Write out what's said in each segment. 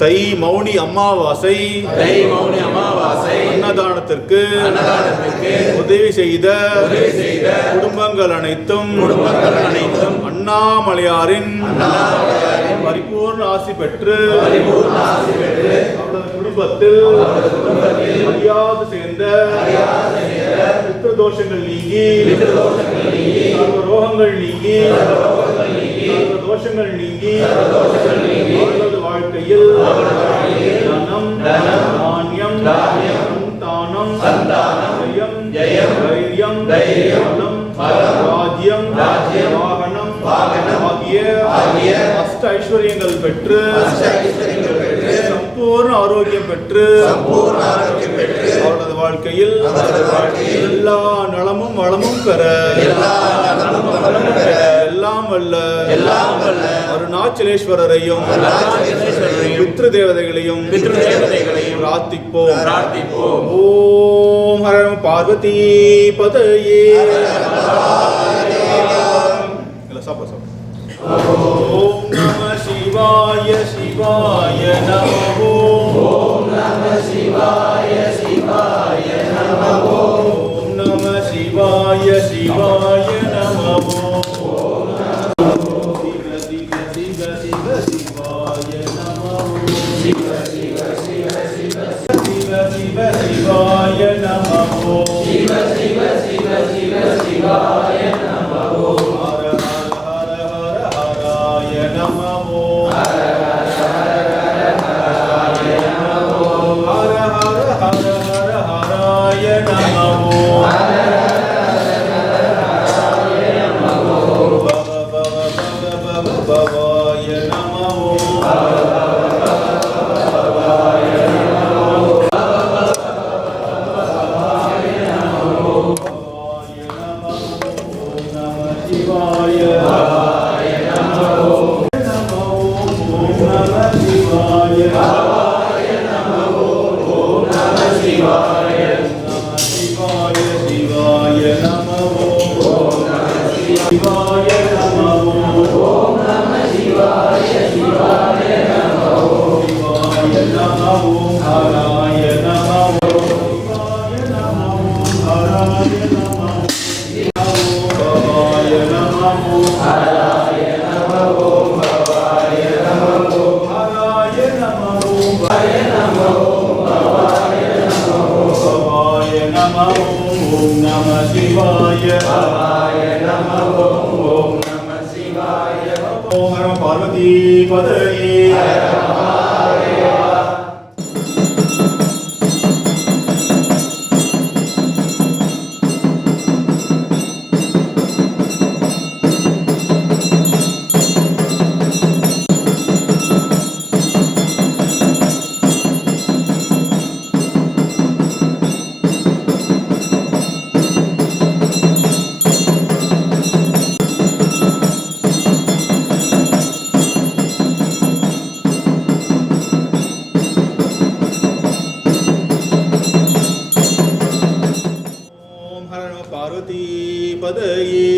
தை மௌனி அமாவாசை அன்னதானத்திற்கு உதவி செய்த குடும்பங்கள் அனைத்தும் அண்ணாமலையாரின் பரிபூர்ண ஆசி பெற்று அவரது குடும்பத்தில் அறியாது சேர்ந்த பித்ரு தோஷங்கள் நீங்கி சர்வ ரோகங்கள் நீங்கி சர்வ தோஷங்கள் நீங்கி அவர்களது வாழ்க்கையில் தனம் தானியம் சந்தானம் ஜெயம் தைரியம் ராஜ்யம் வாகனம் ஆகிய அஷ்ட ஐஸ்வர்யங்கள் பெற்று சம்பூர்ண ஆரோக்கியம் பெற்று அவரது வாழ்க்கையில் எல்லா நலமும் வளமும் பெற எல்லாம் வல்ல அருணாச்சலேஸ்வரரையும் பித்ரு தேவதைகளையும் பிரார்த்திப்போம். ஓம் ஹர பார்வதி பதயே. ஓம் நம சிவாய சிவாய நமோ. ஓம் நம சிவாய சிவாய நமோ. ஓம் நம சிவாய சிவாய நமோ. ஓம் சிவ சிவ சிவ சிவ சிவாய நமோ. சிவ சிவ சிவ சிவ சிவ சிவ சிவாய நமோ. சிவ சிவ சிவ சிவ சிவாய நமோ. பார்வதி பதயே. பார்வதி பதயே.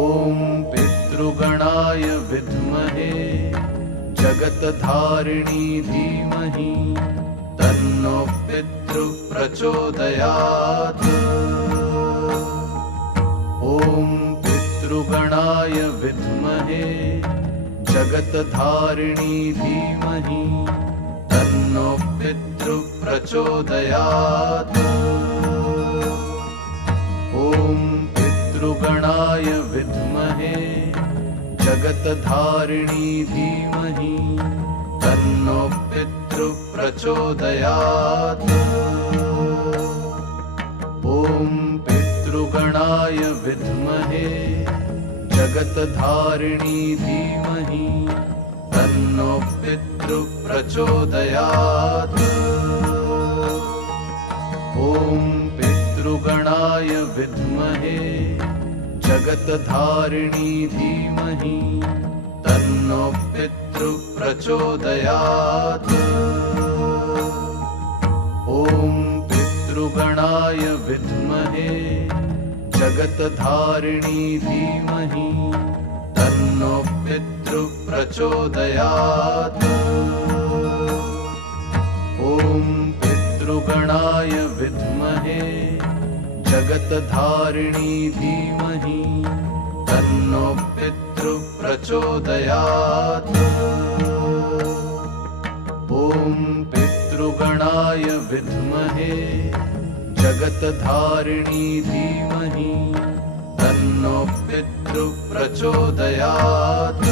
ஓம் பித்ருகணாய வித்மஹே ஜகத்தாரிணி தீமஹி தன்னோ பித்ரு பிரச்சோதயாத். ஓம் பித்ருகணாய வித்மஹே ஜகத்தாரிணி தீமஹி तन्नो पितृ प्रचोदयात्. ओम पितृगणाय विद्महे जगत्धारिणी धीमहि तन्नो पितृ प्रचोदयात्. ओम पितृगणाय विद्महे जगत्धारिणी धीमहि तन्नो पितृ प्रचोदयात्. ओम पितृगणाय विद्महे जगत्धारिणी धीमहि तन्नो पितृ प्रचोदयात्. ओम पितृगणाय विद्महे जगत्धारिणी धीमहि तन्नो पितृ प्रचोदयात्। ॐ पितृगणाय विद्महे जगत्धारिणी धीमहि तन्नो पितृ प्रचोदयात्। ॐ पितृगणाय विद्महे जगत्धारिणी धीमहि तन्नो पितृ प्रचोदयात्।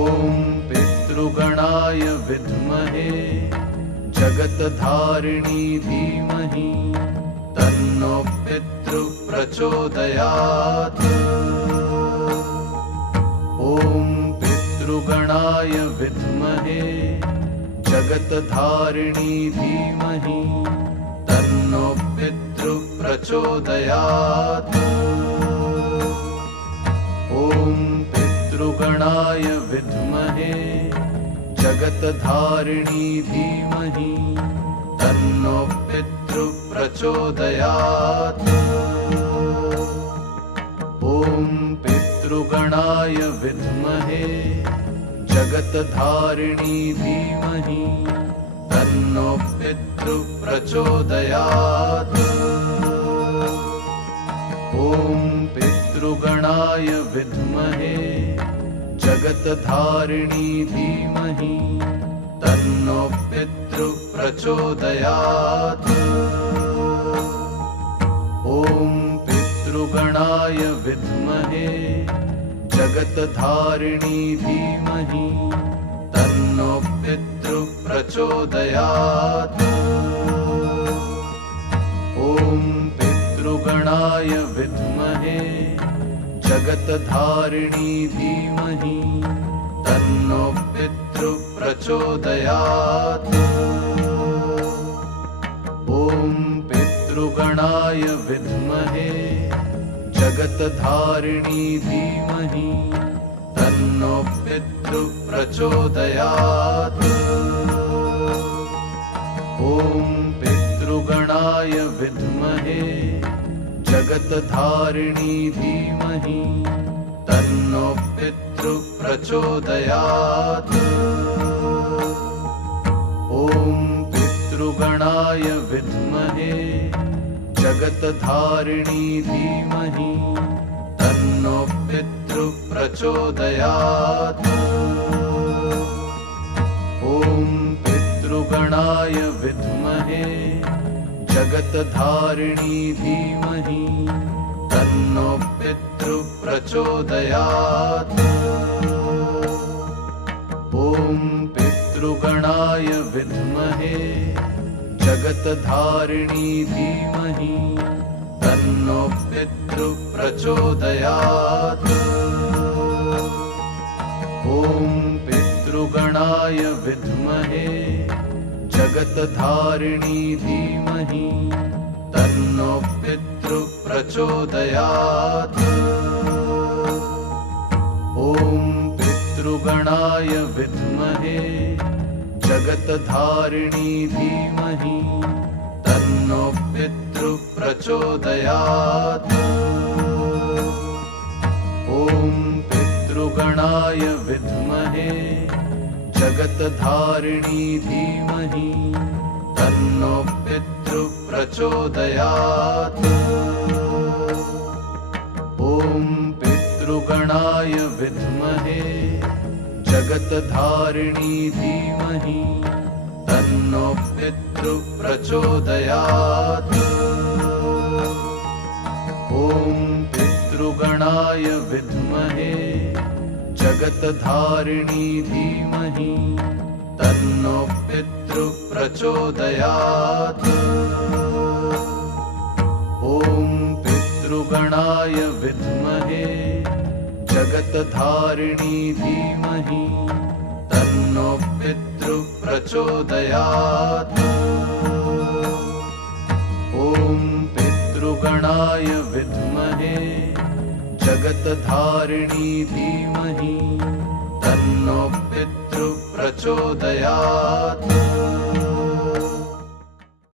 ॐ पितृगणाय विद्महे जगत्धारिणी धीमहि तन्नो पितृ प्रचोदयात्। ॐ पितृगणाय विद्महे जगत्धारिणी धीमहि तन्नो पितृ प्रचोदयात्। ॐ पितृगणाय विद्महे जगत्धारिणी धीमहि तन्नो पितृ प्रचोदयात्। ॐ पितृगणाय विद्महे जगत्धारिणी धीमहि तन्नो पितृ प्रचोदयात्। ॐ पितृगणाय विद्महे जगत्धारिणी धीमहि तन्नो पितृ प्रचोदयात्। ॐ पितृगणाय विद्महे जगत्धारिणी धीमहि तन्नो पितृ प्रचोदयात्। ॐ पितृगणाय विद्महे जगत्धारिणी धीमहि तन्नो पितृ प्रचोदयात्। ॐ पितृगणाय विद्महे जगत्धारिणी धीमहि तन्नो पितृ प्रचोदयात्। ॐ पितृगणाय विद्महे जगत्धारिणी धीमहि तन्नो पितृ प्रचोदयात्। ॐ पितृगणाय विद्महे जगत्धारिणी धीमहि तन्नो पितृ प्रचोदयात्। ॐ पितृगणाय विद्महे जगत्धारिणी धीमहि तन्नो पितृ प्रचोदयात्। ॐ पितृगणाय विद्महे जगत्धारिणी धीमहि तन्नो पितृ प्रचोदयात्। ॐ पितृगणाय विद्महे जगत्धारिणी धीमहि तन्नो पितृ प्रचोदयात्। ॐ पितृगणाय विद्महे जगत्धारिणी धीमहि तन्नो पितृ प्रचोदयात्। ॐ पितृगणाय विद्महे जगत्धारिणी धीमहि तन्नो पितृ प्रचोदयात्। ॐ पितृगणाय विद्महे जगत्धारिणी धीमहि तन्नो पितृ प्रचोदयात्। ॐ पितृगणाय विद्महे जगत्धारिणी धीमहि तन्नो पितृ प्रचोदयात्। ॐ पितृगणाय विद्महे जगत्धारिणी धीमहि तन्नो पितृ प्रचोदयात्। ॐ पितृगणाय विद्महे जगत्धारिणी धीमहि तन्नो पितृ प्रचोदयात्।